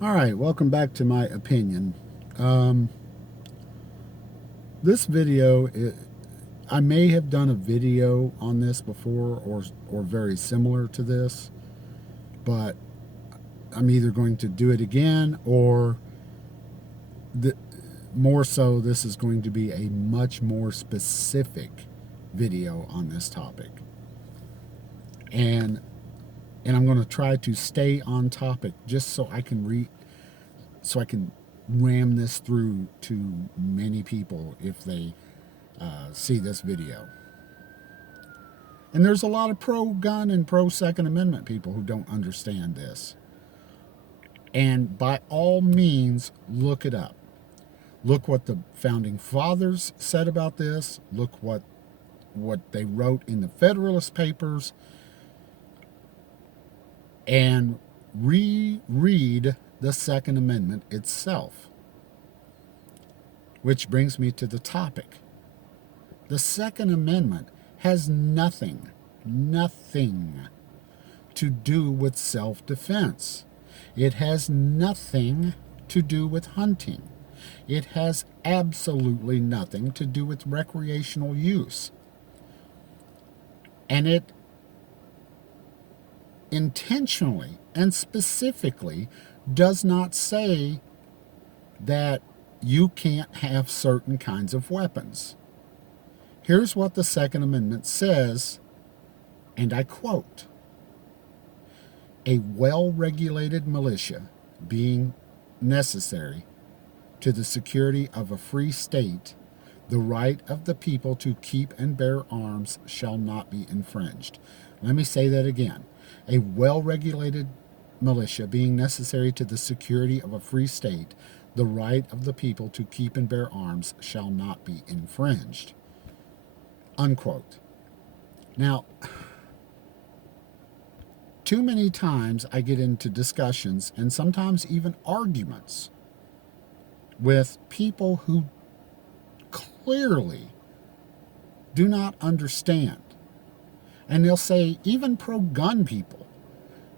All right, welcome back to my opinion. Um, this video, I may have done a video on this before, or very similar to this, but I'm either going to do it again, or the, more so, this is going to be a much more specific video on this topic, and I'm going to try to stay on topic just so I can ram this through to many people if they see this video. And there's a lot of pro-gun and pro-Second Amendment people who don't understand this. And by all means, look it up. Look what the Founding Fathers said about this. Look what they wrote in the Federalist Papers. And reread the Second Amendment itself. Which brings me to the topic. The Second Amendment has nothing to do with self-defense. It has nothing to do with hunting. It has absolutely nothing to do with recreational use. And it intentionally and specifically does not say that you can't have certain kinds of weapons. Here's what the Second Amendment says, and I quote, "A well-regulated militia being necessary to the security of a free state, the right of the people to keep and bear arms shall not be infringed." Let me say that again. A well-regulated militia being necessary to the security of a free state, the right of the people to keep and bear arms shall not be infringed. Unquote. Now, too many times I get into discussions and sometimes even arguments with people who clearly do not understand. And they'll say, even pro-gun people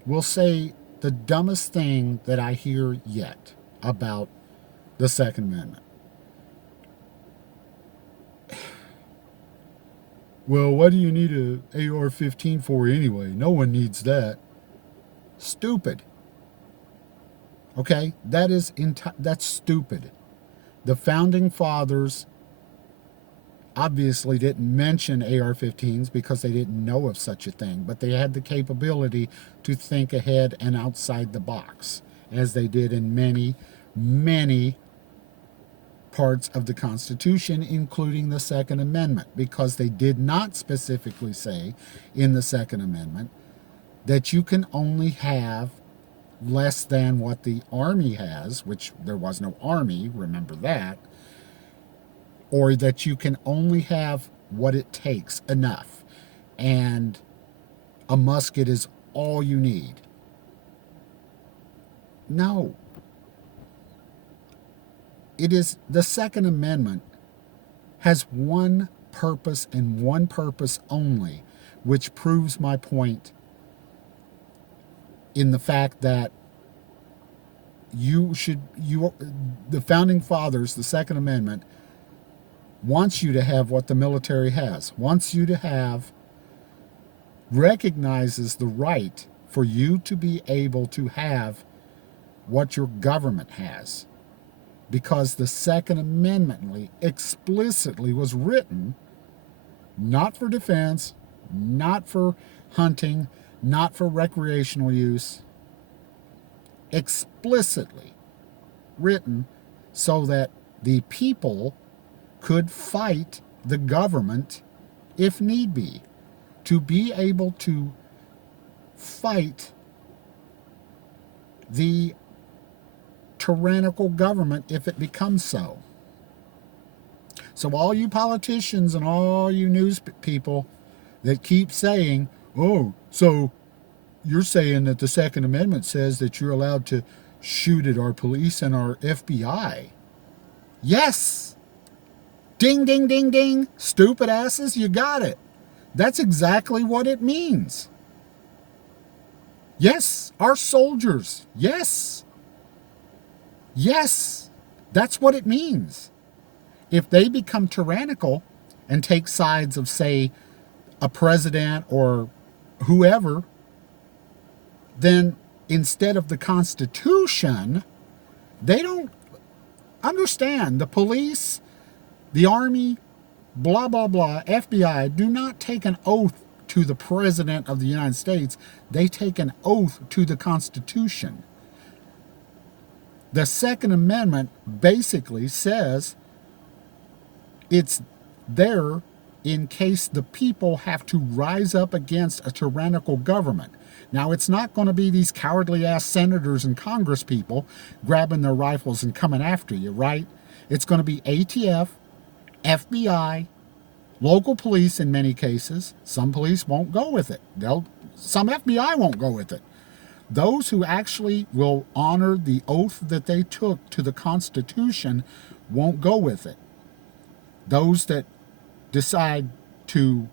will say the dumbest thing that I hear yet about the Second Amendment. Well, what do you need an AR-15 for anyway? No one needs that. Stupid. Okay? That's stupid. The Founding Fathers obviously didn't mention AR-15s because they didn't know of such a thing, but they had the capability to think ahead and outside the box, as they did in many, many parts of the Constitution, including the Second Amendment, because they did not specifically say in the Second Amendment that you can only have less than what the Army has, which there was no Army, remember that, or that you can only have what it takes, enough, and a musket is all you need. No. It is the Second Amendment has one purpose and one purpose only, which proves my point in the fact that the Founding Fathers, the Second Amendment, wants you to have what the military has, recognizes the right for you to be able to have what your government has. Because the Second Amendment explicitly was written not for defense, not for hunting, not for recreational use, explicitly written so that the people could fight the government if need be, to be able to fight the tyrannical government if it becomes so. So all you politicians and all you news people that keep saying, oh, so you're saying that the Second Amendment says that you're allowed to shoot at our police and our FBI. Yes! Ding, ding, ding, ding. Stupid asses, you got it. That's exactly what it means. Yes, our soldiers. Yes. Yes, that's what it means. If they become tyrannical and take sides of, say, a president or whoever, then instead of the Constitution, they don't understand. The police, the army, blah, blah, blah, FBI do not take an oath to the President of the United States. They take an oath to the Constitution. The Second Amendment basically says it's there in case the people have to rise up against a tyrannical government. Now, it's not going to be these cowardly ass senators and Congress people grabbing their rifles and coming after you, right? It's going to be ATF, FBI, local police in many cases. Some police won't go with it. Some FBI won't go with it. Those who actually will honor the oath that they took to the Constitution won't go with it. Those that decide to,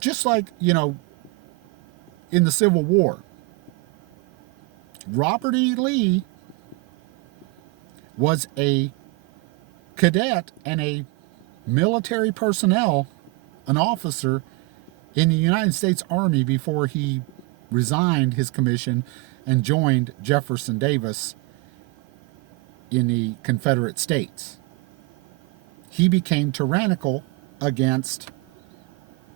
just like, in the Civil War, Robert E. Lee was a cadet and a military personnel, an officer in the United States Army before he resigned his commission and joined Jefferson Davis in the Confederate States. He became tyrannical against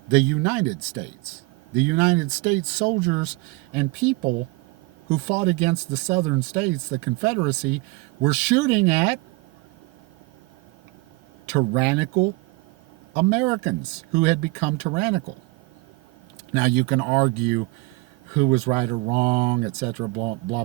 the United States. The United States soldiers and people who fought against the southern states, the Confederacy, were shooting at tyrannical Americans who had become tyrannical. Now, you can argue who was right or wrong, etc., blah, blah, blah.